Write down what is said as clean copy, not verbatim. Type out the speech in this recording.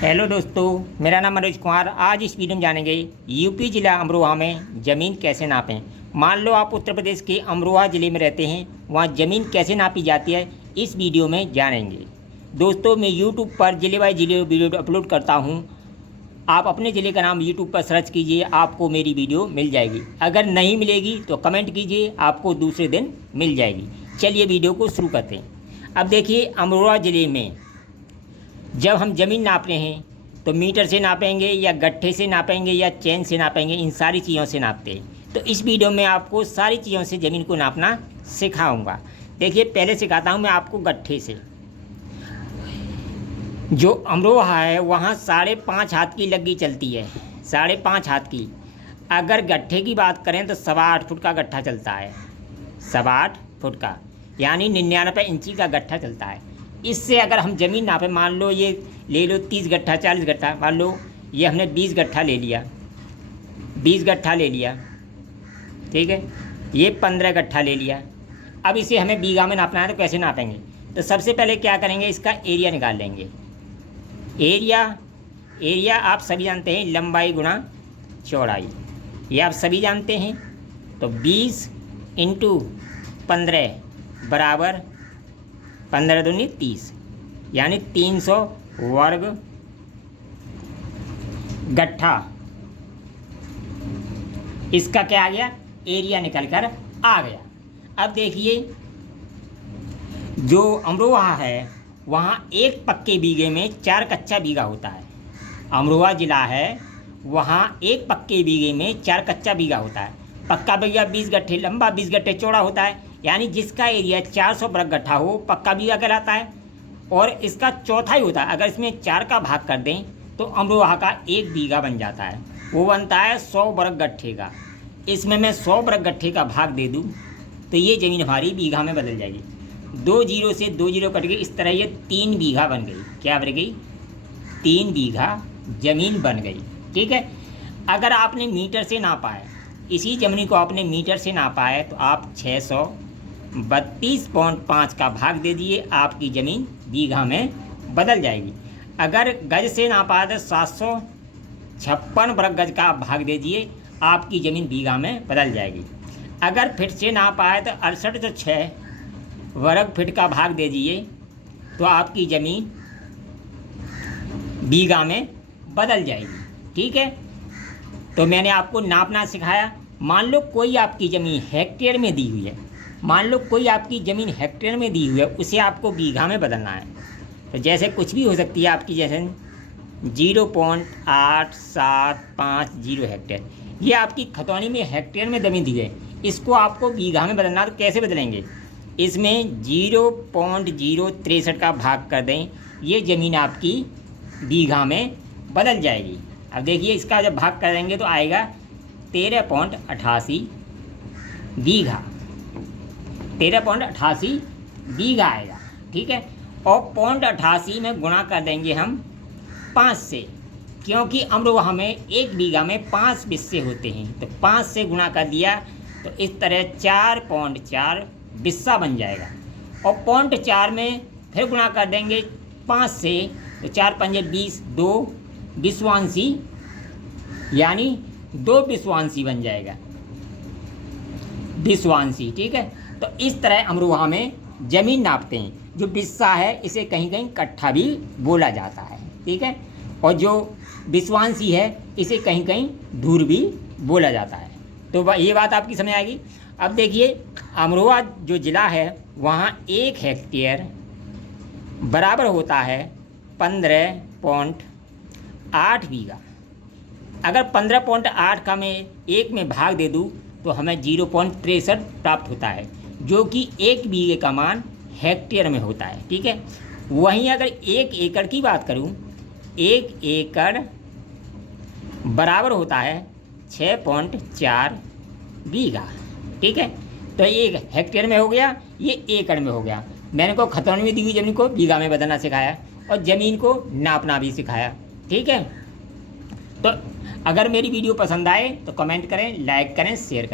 Hello दोस्तों, मेरा नाम मनोज कुमार। आज इस वीडियो में जानेंगे यूपी ज़िला अमरोहा में ज़मीन कैसे नापें। मान लो आप उत्तर प्रदेश के अमरोहा ज़िले में रहते हैं, वहाँ ज़मीन कैसे नापी जाती है इस वीडियो में जानेंगे। दोस्तों, मैं यूट्यूब पर ज़िले बाई ज़िले वीडियो अपलोड करता हूँ। आप अपने ज़िले का नाम यूट्यूब पर सर्च कीजिए, आपको मेरी वीडियो मिल जाएगी। अगर नहीं मिलेगी तो कमेंट कीजिए, आपको दूसरे दिन मिल जाएगी। चलिए वीडियो को शुरू करते हैं। अब देखिए, अमरोहा ज़िले में जब हम ज़मीन नाप रहे हैं तो मीटर से नापेंगे या गट्ठे से नापेंगे या चैन से नापेंगे, इन सारी चीज़ों से नापते हैं। तो इस वीडियो में आपको सारी चीज़ों से ज़मीन को नापना सिखाऊंगा। देखिए, पहले सिखाता हूं मैं आपको गट्ठे से। जो अमरोहा है वहाँ 5.5 हाथ की लग्गी चलती है, 5.5 हाथ की। अगर गट्ठे की बात करें तो 8.25 फुट का गट्ठा चलता है, 8.25 फुट का, यानी 99 इंची का गट्ठा चलता है। इससे अगर हम ज़मीन नापें, मान लो ये ले लो 30 गट्ठा 40 गट्ठा, मान लो ये हमने 20 गट्ठा ले लिया, 20 गट्ठा ले लिया, ठीक है। ये 15 गट्ठा ले लिया। अब इसे हमें बीघा में नापना है तो कैसे नापेंगे? तो सबसे पहले क्या करेंगे, इसका एरिया निकाल लेंगे। एरिया आप सभी जानते हैं, लंबाई गुणा चौड़ाई, ये आप सभी जानते हैं। तो 20 × 15 बराबर 15 दूनी 30, यानी 300 वर्ग गट्ठा। इसका क्या आ गया, एरिया निकल कर आ गया। अब देखिए, जो अमरोहा है वहाँ एक पक्के बीघे में 4 कच्चा बीघा होता है। अमरोहा ज़िला है, वहाँ एक पक्के बीघे में 4 कच्चा बीघा होता है। पक्का बीघा 20 गट्ठे लंबा, 20 गट्ठे चौड़ा होता है, यानी जिसका एरिया 400 वर्ग गट्ठा हो पक्का बीघा कहलाता है। और इसका चौथाई होता है, अगर इसमें 4 का भाग कर दें तो अमरोहा का 1 बीघा बन जाता है, वो बनता है 100 वर्ग गट्ठे का। इसमें मैं 100 वर्ग गट्ठे का भाग दे दूं तो ये ज़मीन हमारी बीघा में बदल जाएगी। 2 जीरो से 2 जीरो कट गई, इस तरह ये 3 बीघा बन गई। क्या बन गई? 3 बीघा ज़मीन बन गई, ठीक है। अगर आपने मीटर से नापा है, इसी ज़मीन को आपने मीटर से नापा है, तो आप 632.5 का भाग दे दिए, आपकी ज़मीन बीघा में बदल जाएगी। अगर गज से नापा है तो 756 वर्ग गज का भाग दे दिए, आपकी ज़मीन बीघा में बदल जाएगी। अगर फिट से नापा है तो 68.6 वर्ग फिट का भाग दे दिए, तो आपकी ज़मीन बीघा में बदल जाएगी, ठीक है। तो मैंने आपको नापना सिखाया। मान लो कोई आपकी ज़मीन हेक्टेयर में दी हुई है, मान लो कोई आपकी ज़मीन हेक्टेयर में दी हुई है, उसे आपको बीघा में बदलना है। तो जैसे कुछ भी हो सकती है आपकी, जैसे 0.8750 हेक्टेयर, ये आपकी खतौनी में हेक्टेयर में ज़मीन दी है, इसको आपको बीघा में बदलना। तो कैसे बदलेंगे? इसमें 0.063 का भाग कर दें, ये ज़मीन आपकी बीघा में बदल जाएगी। अब देखिए, इसका जब भाग करेंगे तो आएगा 13.88 बीघा, 13.88 बीघा आएगा, ठीक है। और 0.88 में गुणा कर देंगे हम 5 से, क्योंकि अमरोहा में 1 बीघा में 5 बिस्से होते हैं, तो 5 से गुणा कर दिया तो इस तरह 4.4 बिस्सा बन जाएगा। और 0.4 में फिर गुणा कर देंगे 5 से, तो 4 पंजे 20, 2 बिस्वांसी, यानी 2 बिस्वांसी बन जाएगा, बिस्वांसी, ठीक है। तो इस तरह अमरोहा में ज़मीन नापते हैं। जो बिस्सा है इसे कहीं कहीं कट्ठा भी बोला जाता है, ठीक है। और जो बिस्वांसी है इसे कहीं कहीं धूर भी बोला जाता है। तो ये बात आपकी समझ आएगी। अब देखिए, अमरोहा जो ज़िला है वहाँ 1 हेक्टेयर बराबर होता है 15.8 बीघा। अगर 15.8 का मैं 1 में भाग दे दूँ तो हमें 0.63 प्राप्त होता है, जो कि 1 बीघे का मान हेक्टेयर में होता है, ठीक है। वहीं अगर 1 एकड़ की बात करूं, 1 एकड़ बराबर होता है 6.4 बीघा, ठीक है। तो ये हेक्टेयर में हो गया, ये एकड़ में हो गया। मैंने को खतौनी में दी हुई ज़मीन को बीघा में बदलना सिखाया और ज़मीन को नापना भी सिखाया, ठीक है। तो अगर मेरी वीडियो पसंद आए तो कमेंट करें, लाइक करें, शेयर करें।